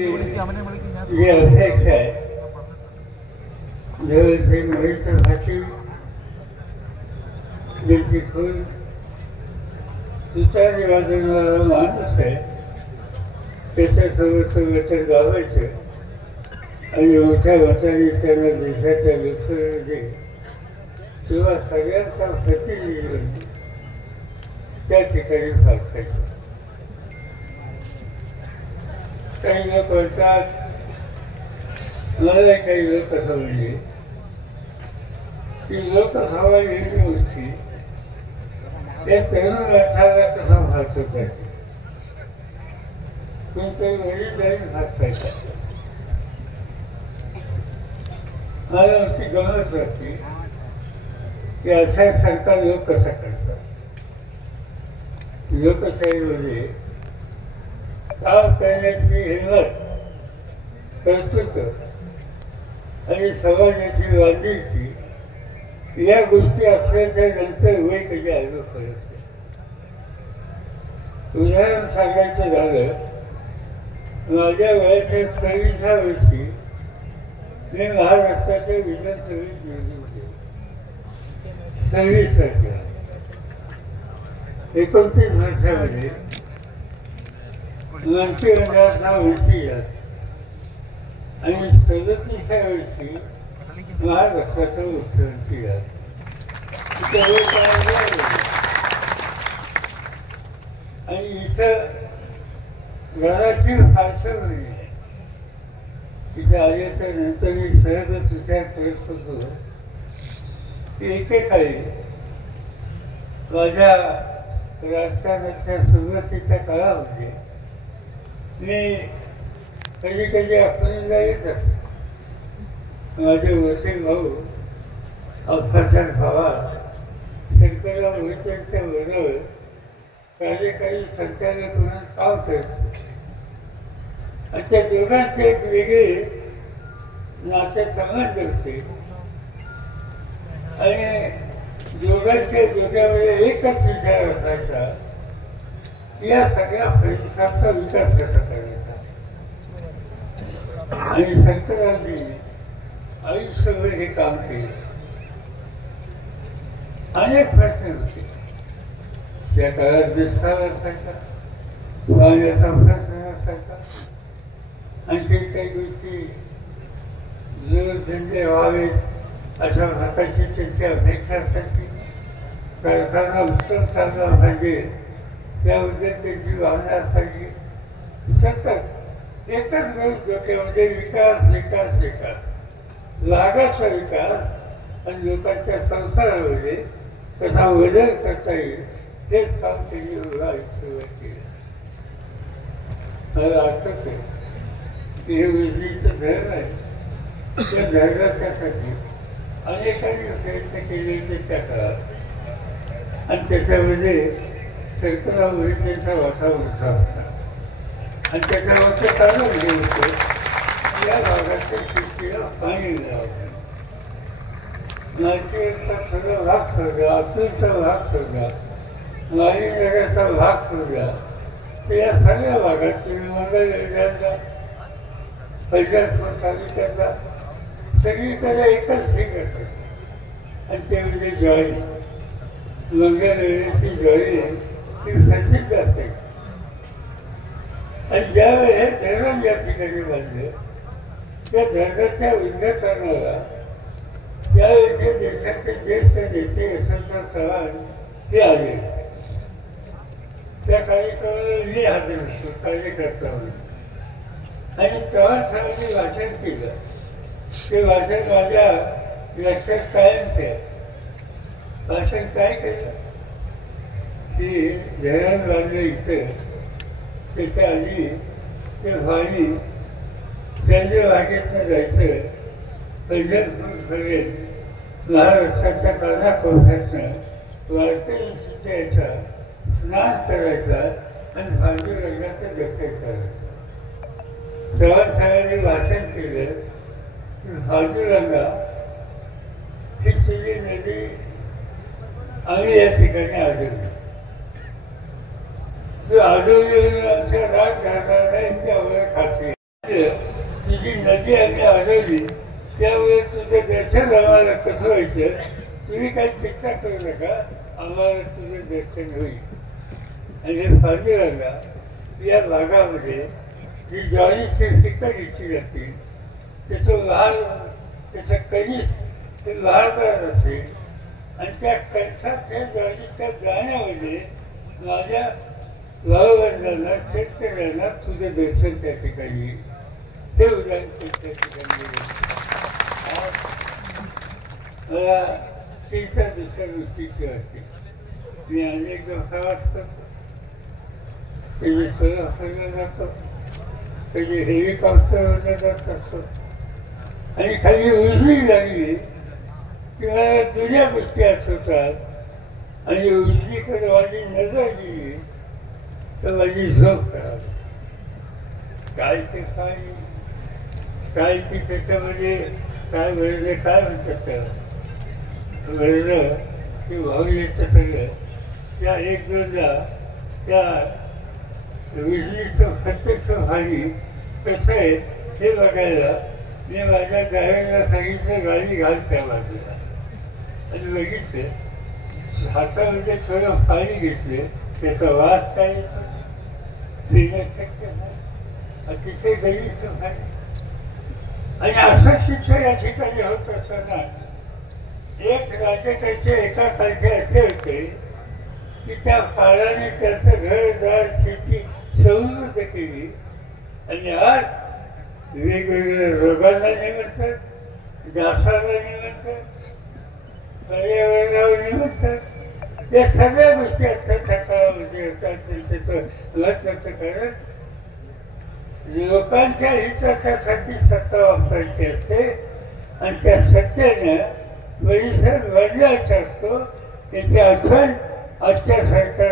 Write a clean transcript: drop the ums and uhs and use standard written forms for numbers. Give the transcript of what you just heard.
ये अध्यक्ष है देवश्री महेश भाटी ज्यांची खून तुतारी वाजवणारा माणूस आहे त्याच्यासोबत वचन गावायचं आणि मोठ्या वचनी त्यांना देशाच्या लोकसभेमध्ये किंवा सगळ्यांचा प्रतिनिधी त्या ठिकाणी पाठवायचं. काही लोक म्हणतात मला काही लोक असं म्हणजे की लोकसभा येणे होती त्या तरुण माणसाला कसा भाग होतायचा कोणतरी वडील जाईल भाग पाहिजे. मला आमची गमत वाटते की असा सरकार लोक कसा करतात. लोकशाहीमध्ये काम करण्याची हिंमत कर्तृत्व आणि समाजाची बांधिलकी या गोष्टी असल्याच्या नंतर वय कधी आलो करत. उदाहरण सांगायचं झालं माझ्या वयाच्या 26व्या वर्षी मी महाराष्ट्राच्या विधानसभेत निवडून होते. 26 वर्षाला 29 वर्षामध्ये मंत्रिमंडळाचा मंत्री आणि 37व्या वर्षी महाराष्ट्राचा मुख्यमंत्री आणि इथं घराची पार्श्वभूमी आहे. तिच्या आल्याच्या नंतर मी सहजच विचार करत होतो की एकेकाळी माझ्या राजकारणाच्या सुरुवातीच्या काळामध्ये मी कधी कधी आपल्याला येत असतो. माझे वसील भाऊ अफाजान पवार शंकरराव मोहितेंच्या बरोबर कार्यकारी संचालक म्हणून काम करत होते. आणि त्या दोघांचे एक वेगळे नातेसंबंध होते आणि दोघांच्या डोक्यामध्ये एकच विचार असायचा या सगळ्या परिसराचा विकास कसा करायचा. आणि शंकररावजी आयुष्यभर हे काम केले. अनेक प्रश्न होते. त्या काळात दुष्काळ असायचा, पाण्याचा प्रश्न असायचा, आणखी काही गोष्टी जोडधंदे व्हावेत अशा प्रकारची त्यांची अपेक्षा असायची. कारखाना उत्तम चालला पाहिजे त्याबद्दल त्यांची भावना असायची. सतत एकच गोष्ट डोक्यामध्ये विकास विकास विकास लागाचा विकास आणि लोकांच्या संसारामध्ये कसा बदल करता येईल हेच काम त्यांनी सुरुवात केली. मला आठवत आहे की हे विजलीचं धरण आहे. त्या धरणाच्यासाठी अनेकांनी प्रयत्न केले त्या काळात आणि त्याच्यामध्ये शंकरराव मोहितेंचा मोठा उत्साह होता. आणि त्याच्यावरचं कारण हे होतं या भागाच्या शेतीला पाणी मिळावं. नाशिकचा सगळा भाग सोडला, अतुलचा भाग सोडला, माळीनगरचा भाग सोडला तर या सगळ्या भागात मंगळ योजनाचा पैजासपूर तालुक्याचा सगळीकडे एकच पीक असायचं आणि ते म्हणजे ज्वारी. मंगळ योजनेची ज्वारी ती प्रसिद्ध असायची. आणि ज्यावेळी हे धरण या ठिकाणी बांधलं त्या धरणाच्या उद्घाटनाला त्यावेळेचे देशाचे ज्येष्ठ नेते यशवंतराव चव्हाण हे आले. त्या कार्यक्रमाला मी हजर होतो कार्यकर्ता म्हणून आणि चव्हाण साहेबांनी भाषण केलं. ते भाषण माझ्या लक्षात कायमचे आहे. भाषण काय केलं की धरण बांधलं इथं त्याच्या आधी ते पाणी चंद्रभागेतनं जायचं. पंढरपूर पर्यंत महाराष्ट्राच्या कानाकोपऱ्यातनं वारकरी यायचा स्नान करायचा आणि पांडुरंगाचं दर्शन करायचं. चव्हाण साहेबांनी भाषण केलं की पांडुरंगा ही तुझी नदी आम्ही या ठिकाणी आढळली. तू आढळली आमच्या राग करणार नाही ती आम्हाला खात्री. तुझी नदी आम्ही हरवली त्यावेळेस तुझं दर्शन आम्हाला कसं व्हायचं, तुम्ही काही चिंता करू नका, आम्हाला तुझं दर्शन होईल. आणि पांडुरंगा या भागामध्ये जी ज्वारीची पिकं घेतली जातील त्याचं लहान त्याचं कणीस ते लहान करत असेल आणि त्या कणसाच्या ज्वारीच्या दाण्यामध्ये माझ्या भावबंधांना शेतकऱ्यांना तुझं दर्शन त्या ठिकाणी येईल. ते उदाहरण त्या ठिकाणी मला चिंता दुसऱ्या गोष्टीची असते. मी अनेकदा प्रवास करतो, कधी सोलापूरला जातो, कधी हेलिकॉप्टरवरनं जात असतो आणि खाली उजवी लागली की मला जुन्या गोष्टी आठवतात आणि उजवीकडे माझी नजर गेली तर माझी झोप खराब होती. कालचे पाणी कालची त्याच्यामध्ये काय भरलं काय म्हणतात त्याला भरलं की भाऊ यायचं सगळं त्या एक दोनदा त्या विजलीचं प्रत्यक्ष भागी कसं आहे हे बघायला मी माझ्या ड्रायव्हरला सांगितलं गाडी घाल त्या बाजूला आणि बघितलं हातामध्ये थोडं पाणी घेतलं त्याचा वास काय येतो पिणं शक्य नाही, अतिशय गरीब पाणी. आणि असं शिक्षण या ठिकाणी होत असताना एक राजा त्याचे एका खालचे असे होते की त्या पाण्याने त्याचं घरदार शेती समृद्ध केली आणि आज वेगवेगळ्या रोगांना निमंत्रण, डासाला निमंत्रण, पर्यावरणावर निमंत्रण, या सगळ्या गोष्टी आत्ताच्या काळामध्ये होतात. त्याचं महत्वाचं कारण लोकांच्या हितासाठी सत्ता वापरायची असते आणि त्या सत्तेनं परिसर बदलायचा असतो. त्याची आठवण आजच्या सरकार